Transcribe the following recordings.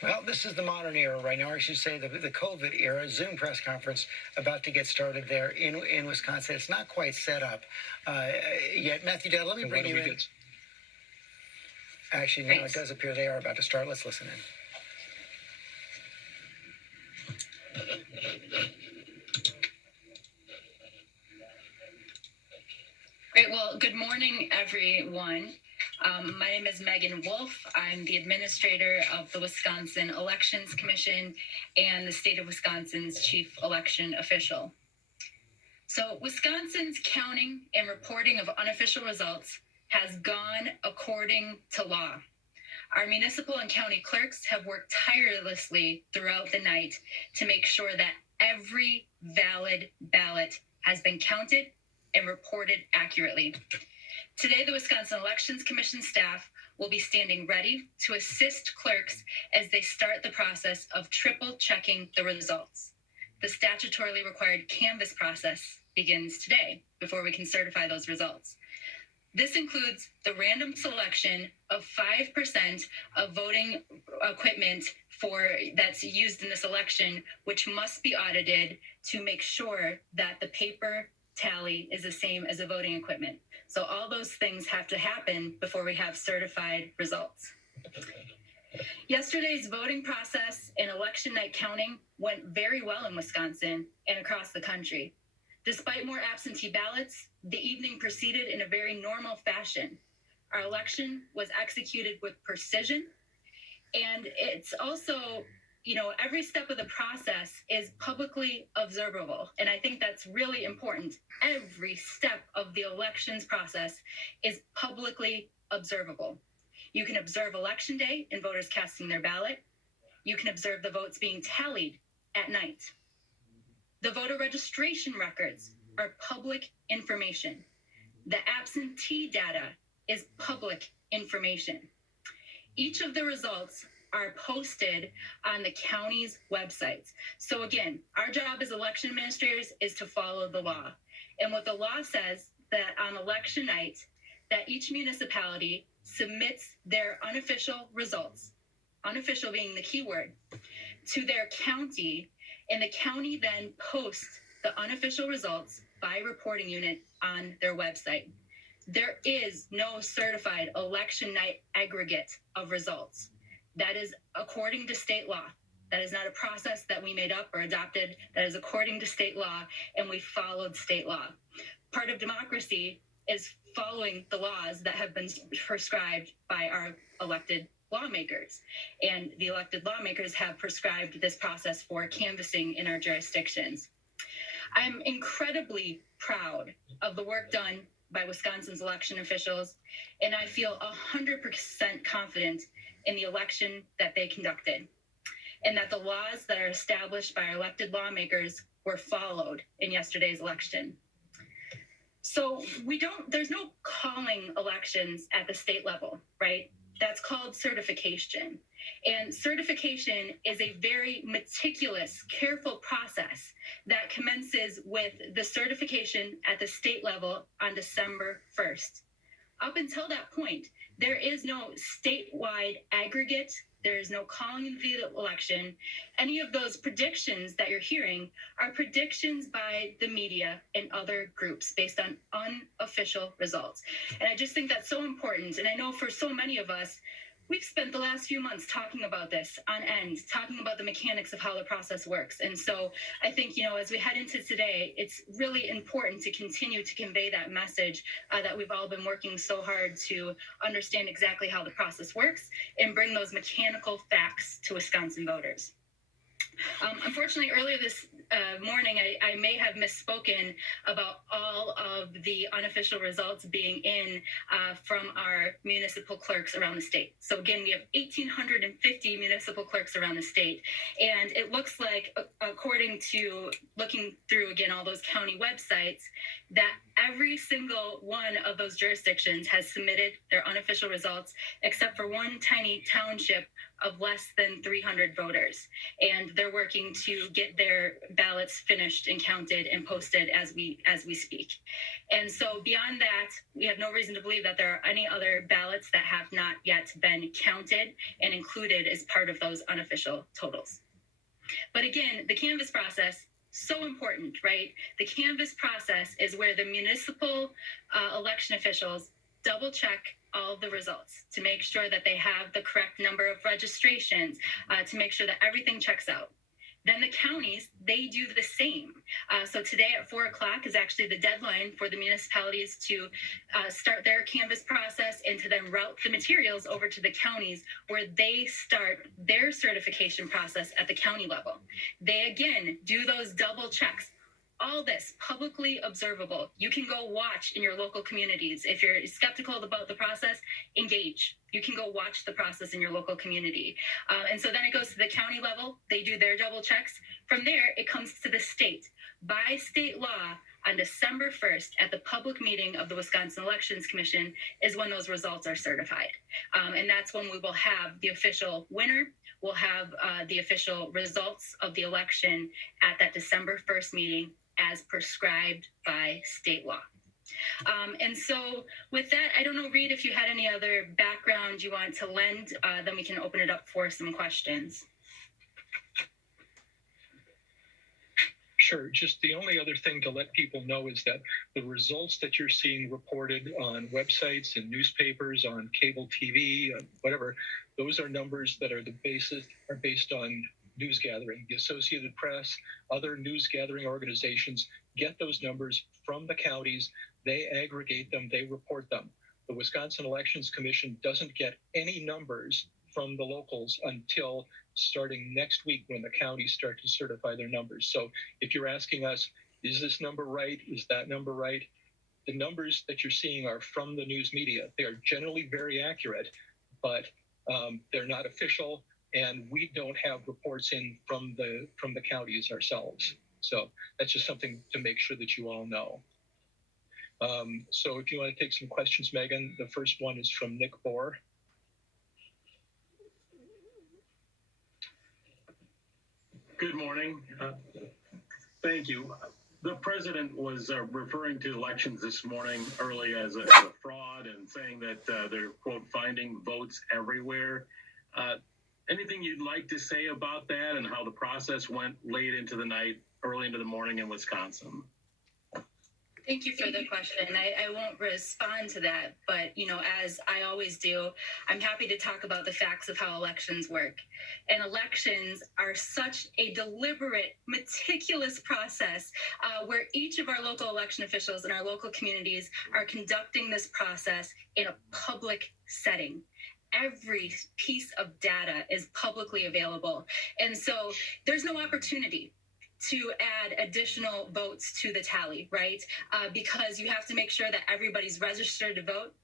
Well, this is the modern era right now, or I should say the COVID era. Zoom press conference about to get started there in Wisconsin. It's not quite set up yet. Matthew Dell, let me bring you in. Actually, now it does appear they are about to start. Let's listen in. Great. Well, good morning, everyone. My name is Megan Wolf. I'm the administrator of the Wisconsin Elections Commission and the state of Wisconsin's chief election official. So Wisconsin's counting and reporting of unofficial results has gone according to law. Our municipal and county clerks have worked tirelessly throughout the night to make sure that every valid ballot has been counted and reported accurately. Today, the Wisconsin Elections Commission staff will be standing ready to assist clerks as they start the process of triple checking the results. The statutorily required canvass process begins today before we can certify those results. This includes the random selection of 5% of voting equipment that's used in this election, which must be audited to make sure that the paper tally is the same as the voting equipment. So all those things have to happen before we have certified results. Yesterday's voting process and election night counting went very well in Wisconsin and across the country. Despite more absentee ballots, the evening proceeded in a very normal fashion. Our election was executed with precision, and it's also, every step of the process is publicly observable. And I think that's really important. Every step of the elections process is publicly observable. You can observe election day and voters casting their ballot. You can observe the votes being tallied at night. The voter registration records are public information. The absentee data is public information. Each of the results are posted on the county's websites. So again, our job as election administrators is to follow the law. And what the law says that on election night, that each municipality submits their unofficial results, unofficial being the key word, to their county, and the county then posts the unofficial results by reporting unit on their website. There is no certified election night aggregate of results. That is according to state law. That is not a process that we made up or adopted. That is according to state law, and we followed state law. Part of democracy is following the laws that have been prescribed by our elected lawmakers. And the elected lawmakers have prescribed this process for canvassing in our jurisdictions. I'm incredibly proud of the work done by Wisconsin's election officials, and I feel 100% confident in the election that they conducted, and that the laws that are established by our elected lawmakers were followed in yesterday's election. So there's no calling elections at the state level, right? That's called certification. And certification is a very meticulous, careful process that commences with the certification at the state level on December 1st. Up until that point, there is no statewide aggregate. There is no calling in the election. Any of those predictions that you're hearing are predictions by the media and other groups based on unofficial results. And I just think that's so important. And I know for so many of us, we've spent the last few months talking about this on end, talking about the mechanics of how the process works. And so I think, as we head into today, it's really important to continue to convey that message that we've all been working so hard to understand exactly how the process works and bring those mechanical facts to Wisconsin voters. Unfortunately, earlier this morning, I may have misspoken about all of the unofficial results being in from our municipal clerks around the state. So again, we have 1,850 municipal clerks around the state. And it looks like, according to looking through, again, all those county websites, that every single one of those jurisdictions has submitted their unofficial results, except for one tiny township of less than 300 voters. And they're working to get their ballots finished and counted and posted as we speak. And so beyond that, we have no reason to believe that there are any other ballots that have not yet been counted and included as part of those unofficial totals. But again, the canvass process, so important, right? The canvass process is where the municipal election officials double check all of the results to make sure that they have the correct number of registrations, to make sure that everything checks out. Then the counties, they do the same. So today at 4 o'clock is actually the deadline for the municipalities to start their canvass process and to then route the materials over to the counties where they start their certification process at the county level. They again do those double checks. All this publicly observable. You can go watch in your local communities. If you're skeptical about the process, engage. You can go watch the process in your local community. And so then it goes to the county level. They do their double checks. From there, it comes to the state. By state law, on December 1st, at the public meeting of the Wisconsin Elections Commission, is when those results are certified. And that's when we will have the official winner. We'll have the official results of the election at that December 1st meeting as prescribed by state law. And so with that, I don't know, Reed, if you had any other background you want to lend, then we can open it up for some questions. Sure. Just the only other thing to let people know is that the results that you're seeing reported on websites and newspapers, on cable TV, whatever, those are numbers that are based on news gathering. The Associated Press, other news gathering organizations get those numbers from the counties. They aggregate them. They report them. The Wisconsin Elections Commission doesn't get any numbers from the locals until starting next week when the counties start to certify their numbers. So if you're asking us, is this number right? Is that number right? The numbers that you're seeing are from the news media. They are generally very accurate, but they're not official, and we don't have reports in from the counties ourselves. So that's just something to make sure that you all know. So if you want to take some questions, Megan, the first one is from Nick Bohr. Good morning. Thank you. The president was referring to elections this morning early as a fraud and saying that they're, quote, finding votes everywhere. Anything you'd like to say about that and how the process went late into the night, early into the morning in Wisconsin? Thank you for the question. I won't respond to that, but as I always do, I'm happy to talk about the facts of how elections work. And elections are such a deliberate, meticulous process where each of our local election officials in our local communities are conducting this process in a public setting. Every piece of data is publicly available. And so there's no opportunity to add additional votes to the tally, right? Because you have to make sure that everybody's registered to vote,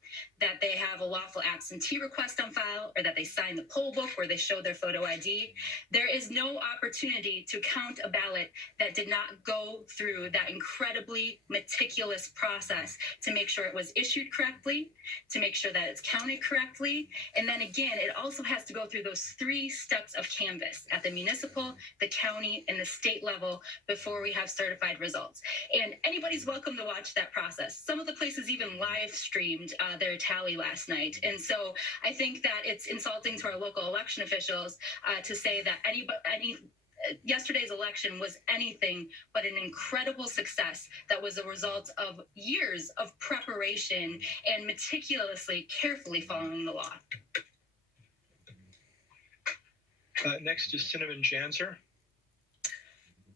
that they have a lawful absentee request on file, or that they sign the poll book where they show their photo ID. There is no opportunity to count a ballot that did not go through that incredibly meticulous process to make sure it was issued correctly, to make sure that it's counted correctly. And then again, it also has to go through those 3 steps of canvass at the municipal, the county, and the state level before we have certified results. And anybody's welcome to watch that process. Some of the places even live streamed their tally last night. And so I think that it's insulting to our local election officials to say that yesterday's election was anything but an incredible success that was a result of years of preparation and meticulously, carefully following the law. Next is Cinnamon Janzer.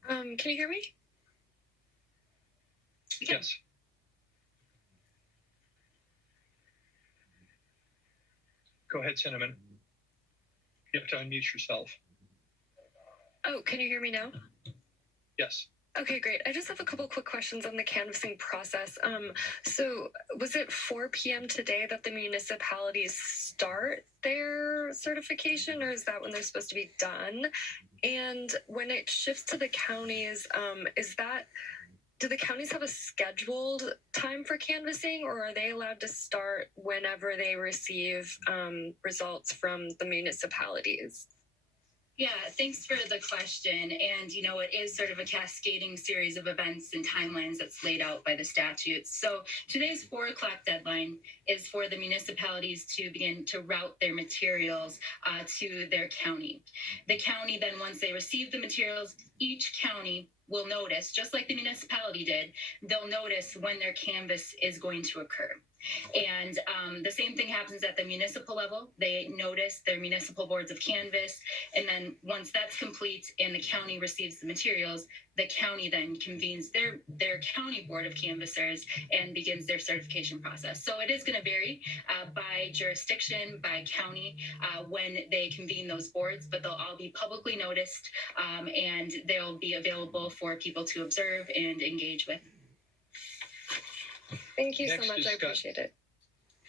Can you hear me? Yes. Go ahead, Cinnamon. You have to unmute yourself. Oh, can you hear me now? Yes. Okay, great. I just have a couple quick questions on the canvassing process. So was it 4 p.m. today that the municipalities start their certification, or is that when they're supposed to be done? And when it shifts to the counties, do the counties have a scheduled time for canvassing, or are they allowed to start whenever they receive results from the municipalities? Yeah, thanks for the question. And, it is sort of a cascading series of events and timelines that's laid out by the statutes. So today's 4 o'clock deadline is for the municipalities to begin to route their materials to their county. The county then, once they receive the materials, each county will notice, just like the municipality did, they'll notice when their canvas is going to occur. And the same thing happens at the municipal level. They notice their municipal boards of canvas. And then once that's complete and the county receives the materials, the county then convenes their county board of canvassers and begins their certification process. So it is going to vary by jurisdiction, by county, when they convene those boards, but they'll all be publicly noticed and they'll be available for people to observe and engage with. Thank you Next so much. is I Scott. appreciate it.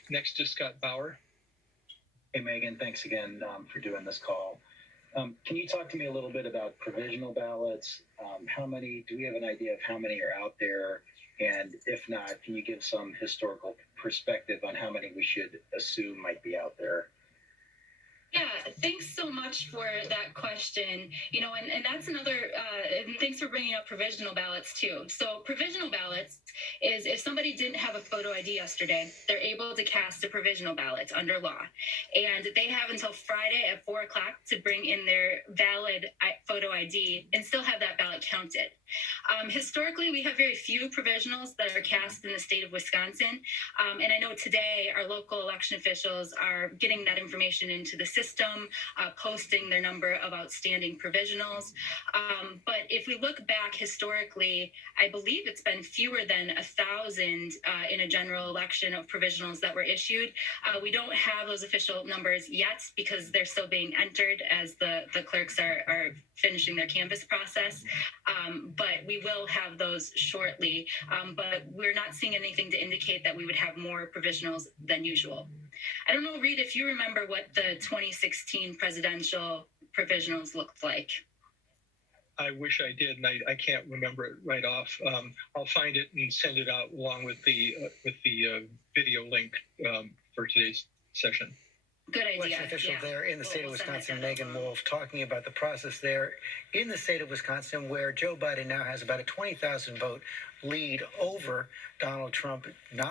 Next is Scott Bauer. Hey, Megan, thanks again for doing this call. Can you talk to me a little bit about provisional ballots? Do we have an idea of how many are out there? And if not, can you give some historical perspective on how many we should assume might be out there? Yeah, thanks so much for that question. And that's another, and thanks for bringing up provisional ballots too. So provisional ballots is if somebody didn't have a photo ID yesterday, they're able to cast a provisional ballot under law. And they have until Friday at 4 o'clock to bring in their valid photo ID and still have that ballot counted. Historically, we have very few provisionals that are cast in the state of Wisconsin. And I know today our local election officials are getting that information into the system, posting their number of outstanding provisionals. But if we look back historically, I believe it's been fewer than 1,000 in a general election of provisionals that were issued. We don't have those official numbers yet because they're still being entered as the clerks are finishing their canvass process. But we will have those shortly. But we're not seeing anything to indicate that we would have more provisionals than usual. I don't know, Reed, if you remember what the 2016 presidential provisionals looked like. I wish I did, and I can't remember it right off. I'll find it and send it out along with the video link for today's session. Good idea. Election official yeah. there in the state of We'll send Wisconsin, that down Megan along. Wolf, talking about the process there in the state of Wisconsin, where Joe Biden now has about a 20,000 vote lead over Donald Trump, not